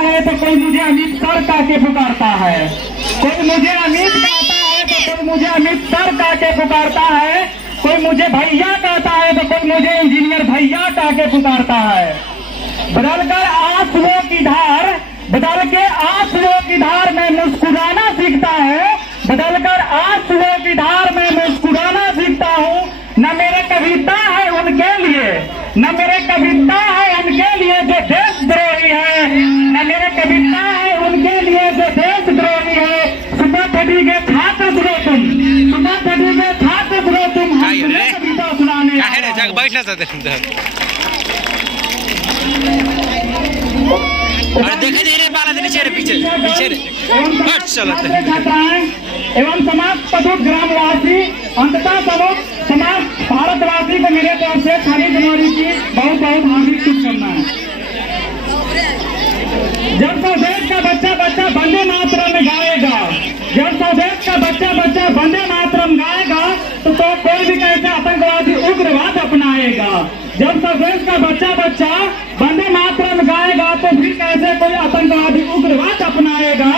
है तो कोई मुझे अमित सर कह के पुकारता है, कोई मुझे अमित कहता है तो कोई मुझे अमित सर कह के पुकारता है, कोई मुझे भैया कहता है तो कोई मुझे इंजीनियर भैया कह के पुकारता है। बदलकर आंसुओं की धार, बदल के आंसुओं की धार में मुस्कुराना सीखता है, बदलकर आंसुओं की धार में मुस्कुराना सीखता हूँ। न मेरे कविता है उनके लिए, न मेरे कविता है उनके लिए जो देशद्रोही है, न मेरे कविता है उनके लिए जो देशद्रोही है। सुपर छठी के छात्र सुनो तुम, सुपर छठी के छात्र सुनो तुम, हम कविता सुनाने बैठना और देखा दे रहे बाला नीचे पीछे पीछे छात्राएं एवं समाज पदुत ग्रामवासी अंततः समाज भारतवासी को मेरे तरफ से 26 जनवरी की बहुत बहुत हार्दिक शुभकामनाएं। जब स्वदेश का बच्चा बच्चा वंदे मातरम गाएगा, जब स्वदेश का बच्चा बच्चा वंदे मातरम गाएगा तो कोई भी कैसे आतंकवादी उग्रवाद अपनाएगा। जब स्वदेश का बच्चा बच्चा वंदे मातरम गाएगा तो फिर कैसे कोई आतंकवादी उग्रवाद अपनाएगा।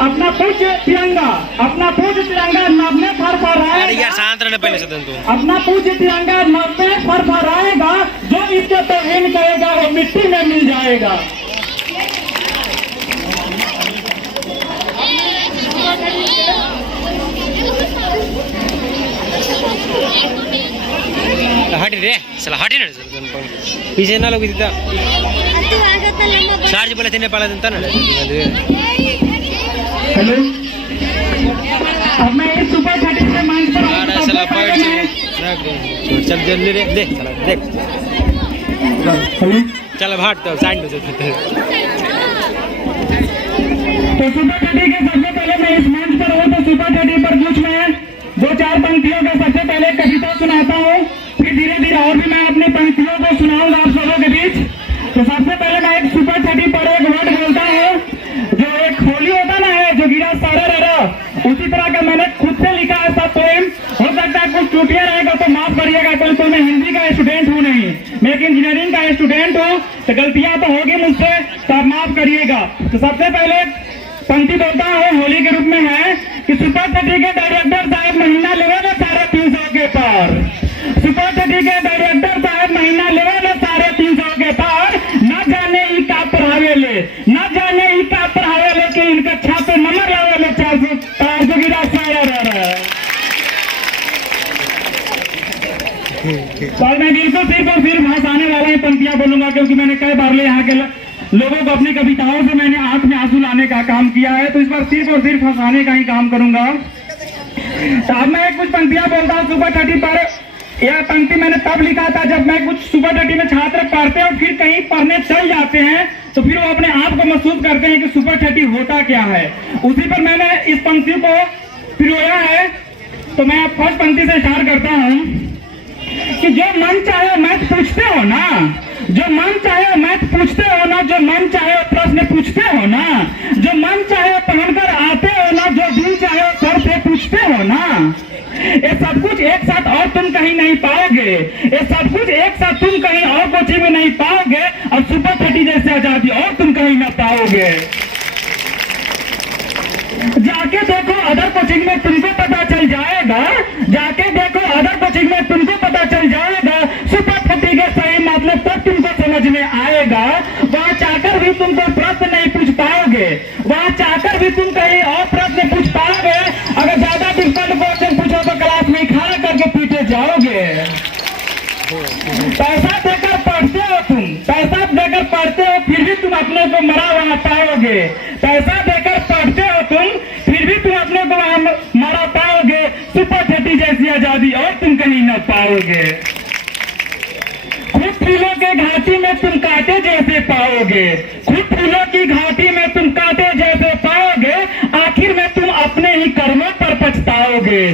अपना पूज्य तिरंगा, अपना पूज्य तिरंगा नभ में फरफराएगा, अपना पूज्य तिरंगा नभ में फरफराएगा। जो इसके तौहीन करेगा वो मिट्टी में मिल जाएगा। हट रे चला हट पीछे ना लोग चार्ज बोले थे नेपाल हेलो, अब मैं इस सुपर छठी से मंच पर चल जल्दी रे देख चला देख चल भाट तो साइड में। तो सुपर छठी के सबसे पहले मैं इस मंच पर हूँ तो सुपर छठी पर कुछ मैं 2-4 पंक्तियों का सबसे पहले कविता सुनाता हूँ, फिर धीरे धीरे और भी मैं अपनी पंक्तियों को सुनाऊंगा आप सबों के बीच। तो सबसे पहले मैं एक सुपर छठी पर एक वर्ड बोलता हूँ, जो एक होली होता ना है जो गिरा सारा रहा, उसी तरह का मैंने खुद से लिखा है सब पोएम। हो सकता है कुछ त्रुटियां रहेगा तो माफ करिएगा, बिल्कुल मैं हिंदी का स्टूडेंट हूँ नहीं, मैं एक इंजीनियरिंग का स्टूडेंट हूँ, तो गलतियां तो होगी मुझसे तो आप माफ करिएगा। तो सबसे पहले पंक्ति बोलता हूँ होली के रूप में है कि सुपर छठी के डायरेक्टर साहब महीना लेवे 350 के पार, सुपर छठी के डायरेक्टर साहब महीना लेवे 350 के पार। न जाने ई का पढ़ावे ले, न जाने ई का पढ़ावे ले कि इनका छात्र नंबर लावे ले 400 गिरा सारा रहा है। तो मैं बिल्कुल सिर्फ और सिर्फ हंसाने वाला ही पंक्तियां बोलूंगा, क्योंकि मैंने कई बार ले यहाँ के लोगों को अपनी कविताओं से मैंने आंख में आंसू लाने का काम किया है, तो इस बार सिर्फ और सिर्फ हंसाने का ही काम करूंगा। तो अब मैं कुछ पंक्तियां बोलता हूँ सुपर छठी पर। यह पंक्ति मैंने तब लिखा था जब मैं कुछ सुपर छठी में छात्र पढ़ते और फिर कहीं पढ़ने चल जाते हैं तो फिर वो अपने आप को महसूस करते हैं कि सुपर छठी होता क्या है। उसी पर मैंने इस पंक्ति को पिरोया है। तो मैं फर्स्ट पंक्ति से स्टार्ट करता हूँ कि जो मन चाहे मैथ पूछते हो ना, जो मन चाहे मैथ पूछते हो ना, जो मन चाहे प्रश्न पूछते हो ना, जो मन चाहे पढ़कर आते हो ना, जो दिल चाहे सर से पूछते हो ना, ये सब कुछ एक साथ और तुम कहीं नहीं पाओगे, ये सब कुछ एक साथ तुम कहीं और कोचिंग में नहीं पाओगे, और सुपर छठी जैसे आजादी और तुम कहीं ना पाओगे। जाके देखो अदर कोचिंग में तुमको पता चल जाएगा, जाके देखो अदर कोचिंग में तुमको पता चल जाएगा, सुपर छठी के सही मतलब तब तुमको समझ में आएगा। वहाँ चाहकर भी तुमको प्रश्न नहीं पूछ पाओगे, वहाँ चाहकर भी तुम कहीं और प्रश्न पूछ पाओगे। अगर ज्यादा डिफिकल्ट क्वेश्चन पूछो तो क्लास में खड़ा करके पीछे जाओगे। पैसा देकर पढ़ते हो तुम, पैसा देकर पढ़ते हो फिर भी तुम अपने को मरा हुआ पाओगे, पैसा देकर पढ़ते हो तुम फिर भी तुम अपने को मरा पाओगे। सुपर छठी जैसी आजादी और तुम कहीं न पाओगे। खुद फूलों के घाटी में तुम कांटे जैसे पाओगे, खुद फूलों की घाटी में तुम कांटे जैसे पाओगे, आखिर में तुम अपने ही कर्मों पर पछताओगे।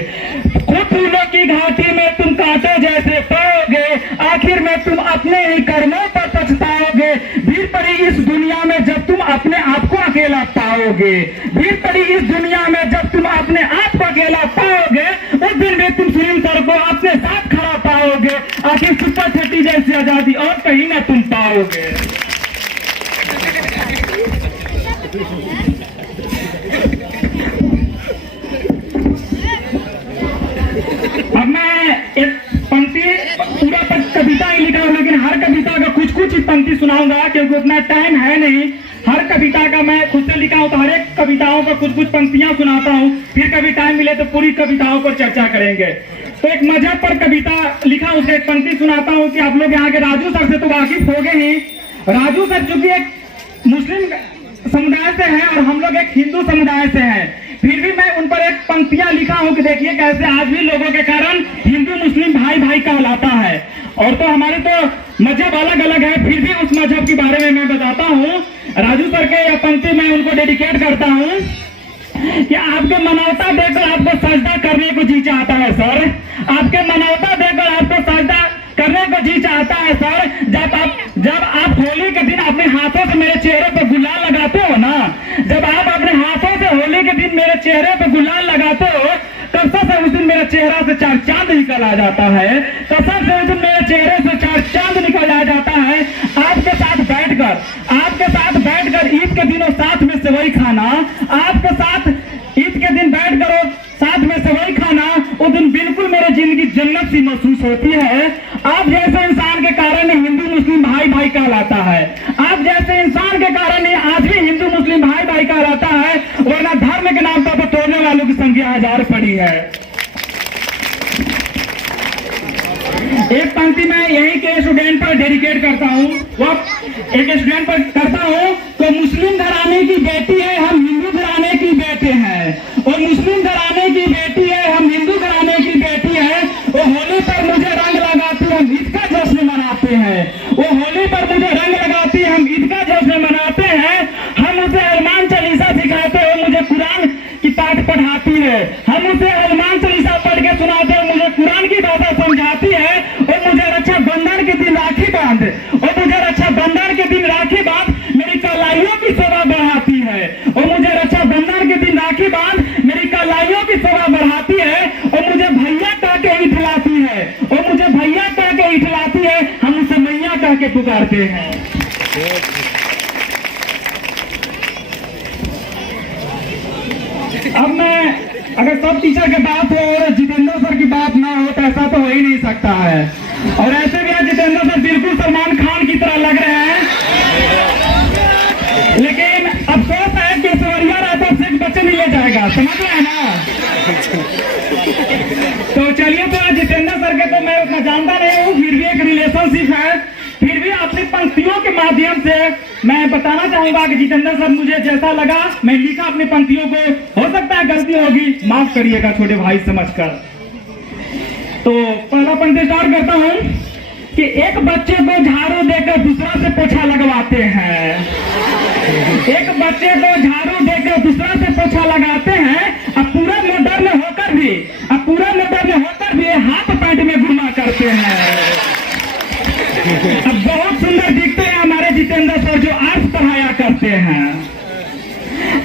खुद फूलों की घाटी में तुम कांटे जैसे पाओगे, आखिर में तुम अपने ही कर्मों पर पछताओगे। भीड़ पड़ी इस दुनिया में जब तुम अपने आप को अकेला पाओगे, भीड़ पड़ी इस दुनिया में जब तुम अपने आप को अकेला पाओगे, उस दिन भी तुम सुनील सर को अपने साथ खड़ा पाओगे। आखिर सुपर छठी जैसी आजादी और कहीं ना तुम पाओगे। अब मैं एक पंक्ति पूरा कविता ही लिखा हूँ, लेकिन हर कविता का कुछ कुछ ही पंक्ति सुनाऊंगा क्योंकि उतना टाइम है नहीं। हर कविता का मैं खुद से लिखा हूँ तो हर एक कविताओं का कुछ कुछ पंक्तियां सुनाता हूँ, फिर कभी टाइम मिले तो पूरी कविताओं पर चर्चा करेंगे। तो एक मजहब पर कविता लिखा, उसका एक पंक्ति सुनाता हूँ कि आप लोग यहाँ के राजू सर से तो वाकिफ हो गए ही। राजू सर चूंकि एक मुस्लिम समुदाय से हैं और हम लोग एक हिंदू समुदाय से हैं, फिर भी मैं उन पर एक पंक्तियां लिखा हूं कि देखिए कैसे आज भी लोगों के कारण हिंदू मुस्लिम भाई भाई कहलाता है। और तो हमारे तो मजहब अलग अलग है, फिर भी उस मजहब के बारे में मैं बताता हूं। राजू सर के यह पंक्ति मैं उनको डेडिकेट करता हूं कि आपके मनौता देखकर आपको सजदा करने को जी चाहता है सर, आपके मनौता देखकर आपको सजदा करने को जी चाहता है सर। जब आप होली के दिन अपने हाथों से मेरे चेहरे पर गुलाल लगाते हो ना, जब आप अपने हाथों से होली के दिन मेरे चेहरे पर गुलाल लगाते हो, कसम से उस दिन मेरे चेहरा से चार चांद निकल आ जाता है, कसम से उस दिन मेरे चेहरे से चार चांद निकल आ जाता है। आपके साथ बैठकर ईद के दिनों साथ में सेवई खाना, आपके साथ ईद के दिन बैठकर साथ में सेवई खाना, उस दिन बिल्कुल मेरी जिंदगी जन्नत सी महसूस होती है। आप जैसे इंसान के कारण हिंदू मुस्लिम भाई भाई कहलाता है, आप जैसे इंसान के कारण ही आज भी हिंदू मुस्लिम भाई भाई कहलाता है, वरना धर्म के नाम पर तो तोड़ने वालों की संख्या हजार पड़ी है। एक पंक्ति मैं यही के स्टूडेंट पर डेडिकेट करता हूँ, वो एक स्टूडेंट पर करता हूँ। तो मुस्लिम घराने की बेटी है, हम हिंदू घराने की बेटे हैं, और मुस्लिम घराने की बेटी है, हम हिंदू घराने की बेटी है। वो होली पर मुझे रंग लगाती है, हम ईद का जश्न मनाते हैं, वो होली पर मुझे रंग लगाती है, हम ईद का जश्न मनाते हैं। हम उसे हनुमान चालीसा सिखाते हैं, मुझे कुरान की पाठ पढ़ाती है, हम उसे हनुमान चालीसा पढ़ के सुनाते हैं, मुझे कुरान की भाषा समझाती है। और मुझे रक्षाबंधन के दिन राखी बांध, और मुझे रक्षाबंधन के दिन राखी बांध मेरी कलाइयों की शोभा बढ़ाती है, और मुझे रक्षाबंधन के दिन राखी बांध मेरी कलाइयों की शोभा बढ़ाती है। और मुझे भैया कह के इठलाती है, और मुझे भैया कह के इठलाती है, हम उसे मैया कह के पुकारते हैं। अब मैं अगर सब टीचर की बात हो और जितेंद्र सर की बात ना हो तो ऐसा तो हो ही नहीं सकता है। और ऐसे भी आज जितेंद्र सर बिल्कुल सलमान खान की तरह लग रहे हैं, लेकिन अफसोस है कि सवरिया रहता सिर्फ बच्चे नहीं ले जाएगा, समझ रहे हैं ना। तो चलिए, तो जितेंद्र सर के तो मैं उतना जानता नहीं हूँ, फिर भी एक रिलेशनशिप है, फिर भी अपनी पंक्तियों के माध्यम से मैं बताना चाहूंगा कि जितेंद्र सर मुझे जैसा लगा मैं लिखा अपनी पंक्तियों को, हो सकता है गलती होगी, माफ करिएगा छोटे भाई समझकर। तो पहला पंक्ति स्टार्ट करता हूँ कि एक बच्चे को झाड़ू देकर दूसरा से पोछा लगवाते हैं, एक बच्चे को झाड़ू देकर दूसरा से पोछा लगाते हैं। अब पूरा मॉडर्न होकर भी हाथ पैंट में घुमा करते हैं। अब बहुत सुंदर दिखते हैं हमारे जितेंद्र सर जो आर्ट्स पढ़ाया करते हैं।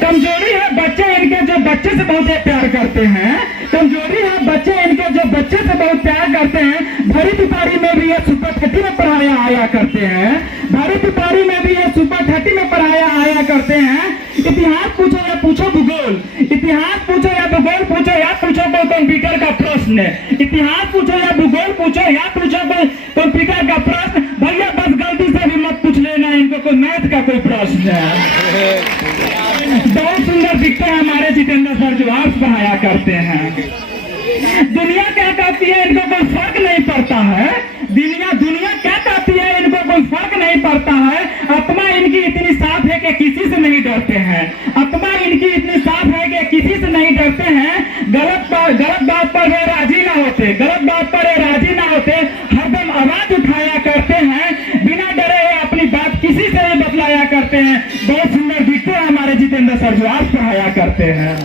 कमजोरी है बच्चे इनके जो बच्चे से बहुत प्यार करते हैं, कमजोरी है बच्चे इनके जो बच्चे से बहुत प्यार करते हैं। भरी तिपारी में भी ये सुपर 30 में पढ़ाया आया करते हैं, भरी तिपारी में भी ये सुपर 30 में पढ़ाया आया करते हैं। इतिहास पूछो या पूछो भूगोल, इतिहास पूछो या भूगोल पूछो या पूछो कोई कंप्यूटर का प्रश्न, इतिहास पूछो या भूगोल पूछो या पूछो कोई कंप्यूटर का प्रश्न। भैया बस गलती से भी मत पूछ लेना इनको कोई मैथ का कोई प्रश्न है। बहुत सुंदर दिखते हैं हमारे जितेंद्र सर जो आर्ट्स पढ़ाया करते हैं। दुनिया क्या कहती है इनको कोई फर्क नहीं पड़ता है, दुनिया क्या कहती है इनको कोई फर्क नहीं पड़ता है। आत्मा इनकी इतनी साफ है कि किसी से नहीं डरते हैं, आत्मा इनकी इतनी साफ है कि किसी से नहीं डरते हैं। गलत बात पर वे राजी ना होते, गलत बात पर वे राजी ना होते, हरदम आवाज उठाया करते हैं, बिना डरे अपनी बात किसी से नहीं बतलाया करते हैं। बहुत सुंदर दिखते हैं हमारे जितेंद्र सर जो आर्ट्स पढ़ाया करते हैं।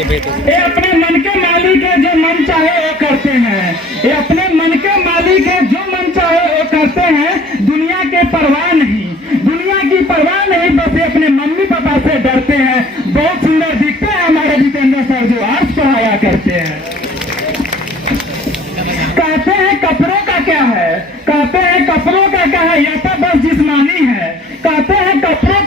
ये अपने मन के मालिक है, जो मन चाहे वो करते हैं, ये अपने मन के मालिक है, जो मन चाहे वो करते हैं। दुनिया के परवाह नहीं, दुनिया की परवाह नहीं, बस ये अपने मम्मी पापा से डरते हैं। बहुत सुंदर दिखते हैं हमारे जितेंद्र सर जो आर्ट्स पढ़ाया करते हैं। कहते हैं कपड़ों का क्या है, कहते हैं कपड़ों का क्या है, यह तो बस जिस्मानी है। कहते हैं कपड़ों